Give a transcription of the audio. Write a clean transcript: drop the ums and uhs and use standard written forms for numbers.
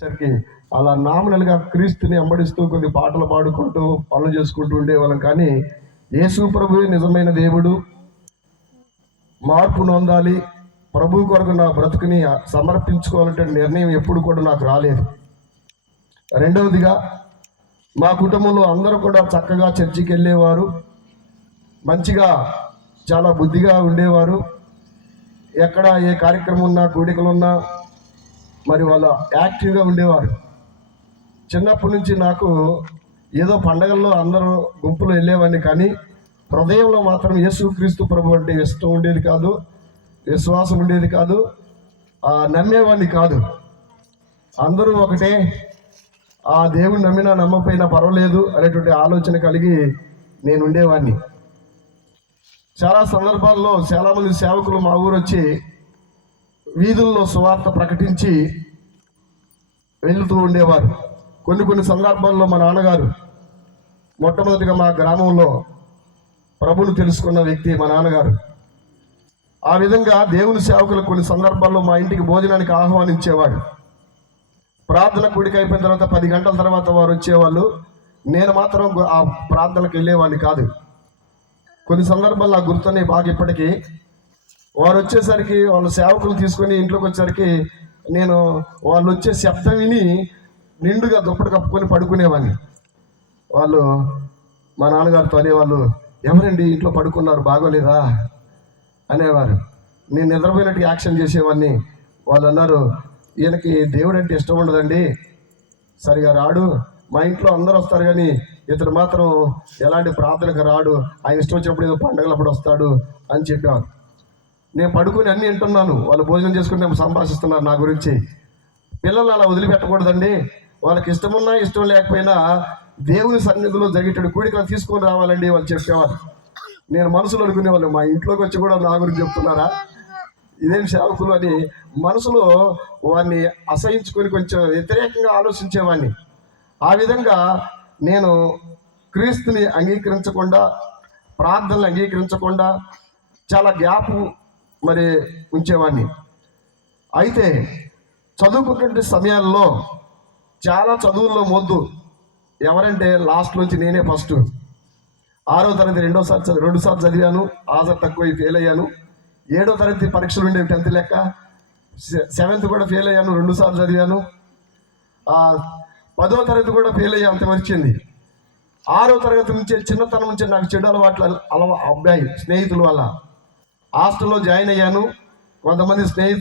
సరికి అలా నామినల్గా క్రీస్తుని వెంబడిస్తూ కొన్ని పాటలు పాడుకుంటూ పనులు చేసుకుంటూ ఉండేవాళ్ళం. కానీ యేసు ప్రభువే నిజమైన దేవుడు, మార్పు నొందాలి, ప్రభు కొరకు నా బ్రతుకుని సమర్పించుకోవాలంటే నిర్ణయం ఎప్పుడు కూడా నాకు రాలేదు. రెండవదిగా మా కుటుంబంలో అందరూ కూడా చక్కగా చర్చికి వెళ్ళేవారు, మంచిగా చాలా బుద్ధిగా ఉండేవారు. ఎక్కడ ఏ కార్యక్రమం ఉన్నా, కూడికలున్నా మరి వాళ్ళు యాక్టివ్గా ఉండేవారు. చిన్నప్పటి నుంచి నాకు ఏదో పండగల్లో అందరూ గుంపులో వెళ్ళేవాడిని, కానీ హృదయంలో మాత్రం యేసుక్రీస్తు ప్రభు అంటే ఇష్టం ఉండేది కాదు, విశ్వాసం ఉండేది కాదు, నమ్మేవాడిని కాదు. అందరూ ఒకటే, ఆ దేవుడు నమ్మినా నమ్మకపోయినా పర్వాలేదు అనేటువంటి ఆలోచన కలిగి నేను ఉండేవాడిని. చాలా సందర్భాల్లో చాలామంది సేవకులు మా ఊరు వచ్చి వీధుల్లో సువార్త ప్రకటించి వెళుతూ ఉండేవారు. కొన్ని సందర్భాల్లో మా నాన్నగారు మొట్టమొదటిగా మా గ్రామంలో ప్రభువును తెలుసుకున్న వ్యక్తి మా నాన్నగారు. ఆ విధంగా దేవుని సేవకులు కొన్ని సందర్భాల్లో మా ఇంటికి భోజనానికి ఆహ్వానించేవాడు. ప్రార్థన కూడిక అయిపోయిన తర్వాత 10 గంటల తర్వాత వారు వచ్చేవాళ్ళు. నేను మాత్రం ఆ ప్రార్థనకు వెళ్ళేవాడిని కాదు. కొన్ని సందర్భాలు నాకు గుర్తున్నాయి బాగా ఇప్పటికీ. వారు వచ్చేసరికి వాళ్ళ సేవకులు తీసుకొని ఇంట్లోకి వచ్చేసరికి నేను వాళ్ళు వచ్చే శబ్దం విని నిండుగా దుప్పటి కప్పుకొని పడుకునేవాడిని. వాళ్ళు మా నాన్నగారితో అనేవాళ్ళు, ఎవరండి ఇంట్లో పడుకున్నారు, బాగోలేదా అనేవారు. నేను నిద్రపోయినట్టు యాక్షన్ చేసేవాడిని. వాళ్ళు అన్నారు, ఈయనకి దేవుడు అంటే ఇష్టం ఉండదండి, సరిగా రాడు, మా ఇంట్లో అందరూ వస్తారు కానీ ఇతడు మాత్రం ఎలాంటి ప్రార్థనకు రాడు, ఆయన ఇష్టం వచ్చినప్పుడు ఏదో పండగలప్పుడు వస్తాడు అని చెప్పాను. నేను పడుకొని అన్నీ వింటున్నాను, వాళ్ళు భోజనం చేసుకుని సంభాషిస్తున్నారు నా గురించి. పిల్లలు అలా వదిలిపెట్టకూడదండి, వాళ్ళకి ఇష్టమున్నా ఇష్టం లేకపోయినా దేవుని సన్నిధిలో జరిగేటప్పుడు కూడికలు తీసుకొని రావాలండి వాళ్ళు చెప్పేవారు. నేను మనసులో అనుకునేవాళ్ళు, మా ఇంట్లోకి వచ్చి కూడా నా గురించి చెప్తున్నారా, ఇదేం సేవకులు అని మనసులో వాడిని అసహించుకొని కొంచెం వ్యతిరేకంగా ఆలోచించేవాడిని. ఆ విధంగా నేను క్రీస్తుని అంగీకరించకుండా, ప్రార్థనలు అంగీకరించకుండా చాలా గ్యాప్ మరి ఉంచేవాడిని. అయితే చదువుకున్నటువంటి సమయాల్లో చాలా చదువుల్లో మొద్దు. ఎవరంటే లాస్ట్లోంచి నేనే ఫస్ట్. 6వ తరగతి 2 సార్లు చదివాను, ఆధార్ తక్కువ ఫెయిల్ అయ్యాను. 7వ తరగతి పరీక్షలు ఉండేవి 10th లెక్క, 7th కూడా ఫెయిల్ అయ్యాను, 2 సార్లు చదివాను. 10వ తరగతి కూడా ఫెయిల్ అయ్యా, అంత వచ్చింది. 6వ తరగతి నుంచి చిన్నతనం నుంచి నాకు చెడు అలవాట్లు అబ్బాయి స్నేహితుల వల్ల హాస్టల్లో జాయిన్ అయ్యాను. కొంతమంది స్నేహితులు